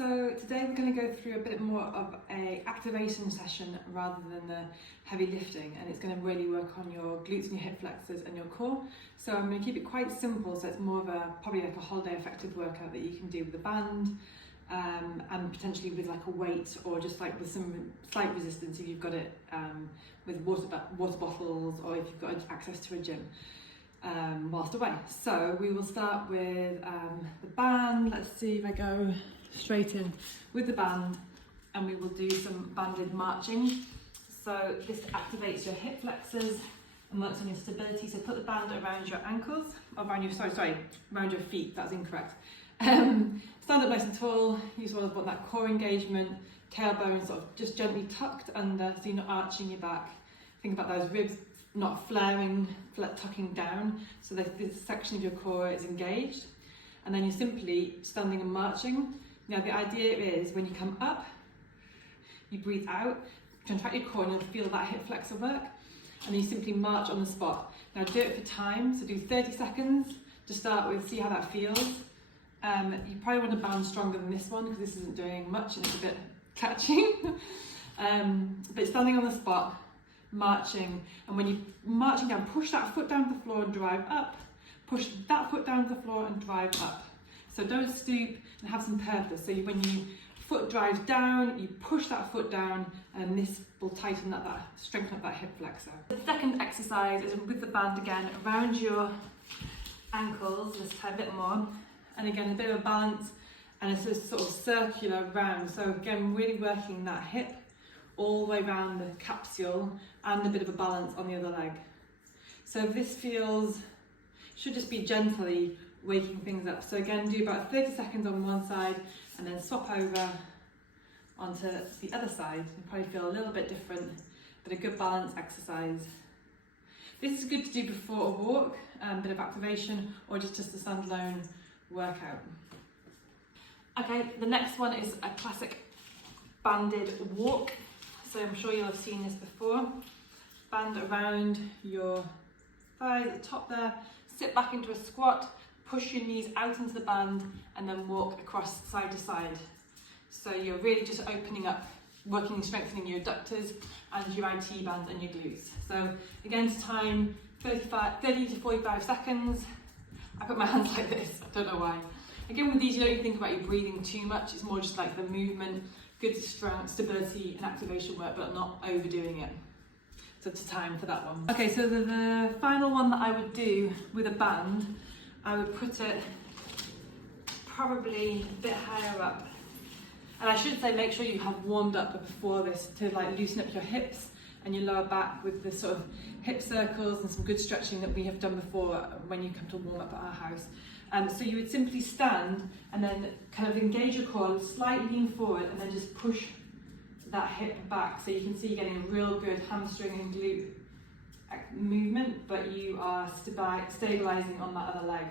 So today we're going to go through a bit more of a activation session rather than the heavy lifting, and it's going to really work on your glutes and your hip flexors and your core. So I'm going to keep it quite simple, so it's more of a probably like a holiday effective workout that you can do with a band and potentially with like a weight, or just like with some slight resistance if you've got it with water bottles, or if you've got access to a gym whilst away. So we will start with the band. Let's see if I go straight in with the band, and we will do some banded marching. So this activates your hip flexors and works on your stability. So put the band around your ankles, or around your, around your feet. That's incorrect. Stand up nice and tall. You sort of want that core engagement, tailbone sort of just gently tucked under, so you're not arching your back. Think about those ribs not flaring, tucking down, so that this section of your core is engaged. And then you're simply standing and marching. Now the idea is when you come up, you breathe out, contract your core, and you'll feel that hip flexor work. And then you simply march on the spot. Now do it for time, so do 30 seconds to start with, see how that feels. You probably want to band stronger than this one, because this isn't doing much and it's a bit catching. But standing on the spot, marching, and when you're marching down, push that foot down to the floor and drive up. Push that foot down to the floor and drive up. So don't stoop, and have some purpose. So when your foot drives down, you push that foot down, and this will tighten up that, strengthen up that hip flexor. The second exercise is with the band again, around your ankles, this time a bit more. And again, a bit of a balance, and it's a sort of circular round. So again, really working that hip all the way around the capsule, and a bit of a balance on the other leg. So this feels, should just be gently waking things up. So again, do about 30 seconds on one side, and then swap over onto the other side. You probably feel a little bit different, but a good balance exercise. This is good to do before a walk, a bit of activation, or just a standalone workout. Okay, the next one is a classic banded walk. So I'm sure you'll have seen this before. Band around your thighs at the top there, sit back into a squat, push your knees out into the band, and then walk across side to side. So you're really just opening up, working and strengthening your adductors and your IT bands and your glutes. So again, to time 30 to 45 seconds. I put my hands like this, I don't know why. Again, with these, you don't even think about your breathing too much. It's more just like the movement, good strength, stability and activation work, but not overdoing it. So it's time for that one. Okay, so the final one that I would do with a band, I would put it probably a bit higher up. And I should say, make sure you have warmed up before this to like loosen up your hips and your lower back with the sort of hip circles and some good stretching that we have done before when you come to warm up at our house. So you would simply stand and then kind of engage your core, slightly lean forward, and then just push that hip back. So you can see you're getting a real good hamstring and glute movement, but you are stabilizing on that other leg.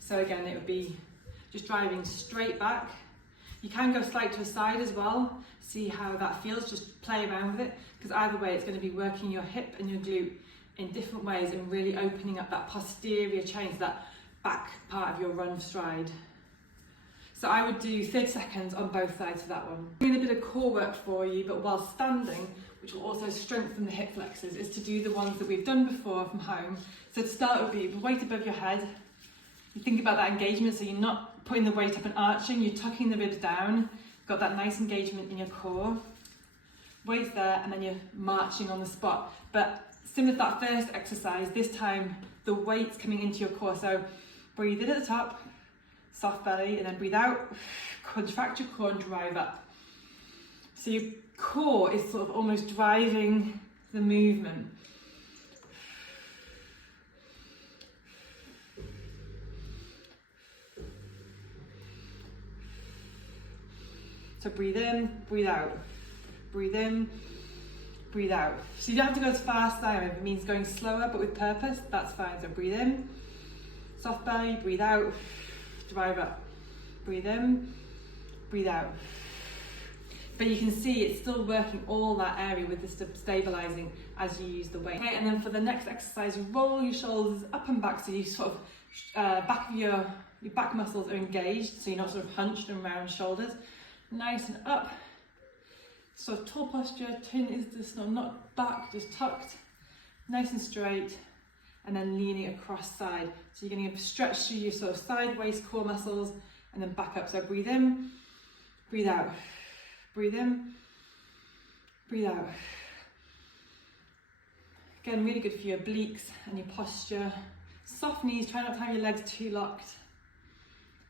So again, it would be just driving straight back. You can go slight to a side as well, see how that feels, just play around with it, because either way it's going to be working your hip and your glute in different ways and really opening up that posterior chain, so that back part of your run stride. So I would do 30 seconds on both sides for that one. Doing a bit of core work for you, but while standing, which will also strengthen the hip flexors, is to do the ones that we've done before from home. So to start would be the weight above your head. You think about that engagement, so you're not putting the weight up and arching, you're tucking the ribs down, got that nice engagement in your core. Weight's there, and then you're marching on the spot. But similar to that first exercise, this time the weight's coming into your core. So breathe in at the top, soft belly, and then breathe out, contract your core and drive up. So your core is sort of almost driving the movement. So breathe in, breathe out, breathe in, breathe out. So you don't have to go as fast as if it means going slower but with purpose, that's fine. So breathe in, soft belly, breathe out, drive up. Breathe in, breathe out. But you can see it's still working all that area with the stabilizing as you use the weight. Okay, and then for the next exercise, roll your shoulders up and back, so you sort of back of your back muscles are engaged, so you're not sort of hunched and round shoulders. nice and up. So tall posture, chin is just not back, just tucked, nice and straight, and then leaning across side. So you're getting a stretch through your sort of side waist core muscles, and then back up. So breathe in, breathe out, breathe in, breathe out. Again, really good for your obliques and your posture. Soft knees, try not to have your legs too locked.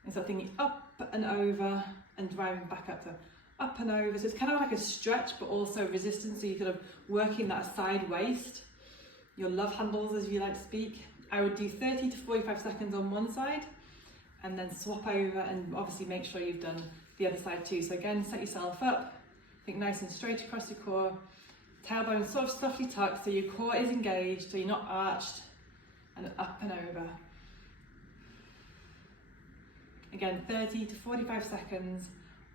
And start thinking up and over and driving back up. So up and over. So it's kind of like a stretch, but also resistance. So you're sort of working that side waist. Your love handles, as you like to speak. I would do 30 to 45 seconds on one side and then swap over, and obviously make sure you've done the other side too. So again, set yourself up, think nice and straight across your core, tailbone sort of softly tucked so your core is engaged, so you're not arched, and up and over. Again, 30 to 45 seconds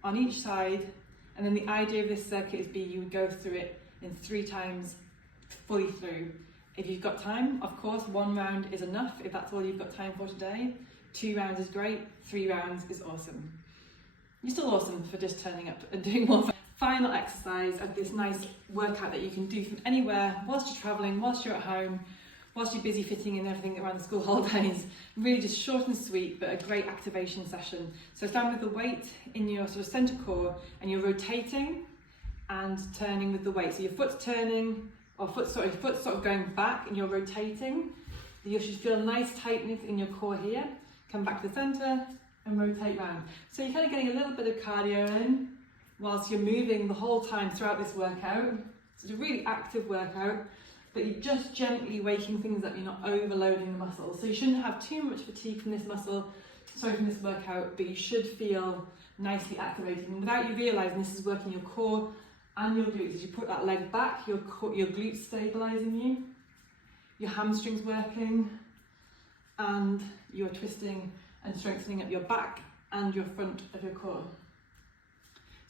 on each side, and then the idea of this circuit is you would go through it in 3 times fully through. If you've got time, of course, 1 round is enough if that's all you've got time for today. 2 rounds is great, 3 rounds is awesome. You're still awesome for just turning up and doing more. Final exercise of this nice workout that you can do from anywhere, whilst you're traveling, whilst you're at home, whilst you're busy fitting in everything around the school holidays. Really just short and sweet, but a great activation session. So stand with the weight in your sort of center core, and you're rotating and turning with the weight. So your foot's turning, or foot's sort of going back, and you're rotating. You should feel a nice tightness in your core here. Come back to the center and rotate round. So you're kind of getting a little bit of cardio in whilst you're moving the whole time throughout this workout. So it's a really active workout, but you're just gently waking things up. You're not overloading the muscles. So you shouldn't have too much fatigue from this from this workout, but you should feel nicely activated. And without you realising, this is working your core and your glutes. As you put that leg back, your glutes stabilising you, your hamstrings working, and you're twisting and strengthening up your back and your front of your core.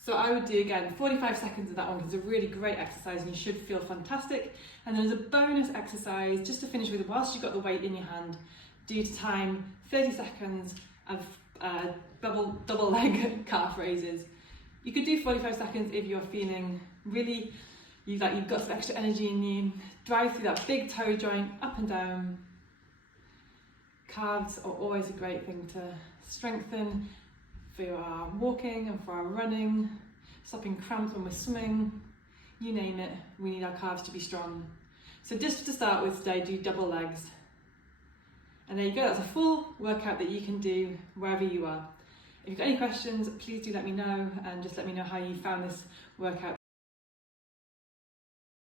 So I would do, again, 45 seconds of that one, because it's a really great exercise and you should feel fantastic. And then there's a bonus exercise just to finish with, whilst you've got the weight in your hand. Do to time 30 seconds of double leg calf raises. You could do 45 seconds if you're feeling really, you've got some extra energy in you. Drive through that big toe joint, up and down. Calves are always a great thing to strengthen for our walking and for our running, stopping cramps when we're swimming, you name it, we need our calves to be strong. So just to start with today, do double legs. And there you go, that's a full workout that you can do wherever you are. If you've got any questions, please do let me know, and just let me know how you found this workout.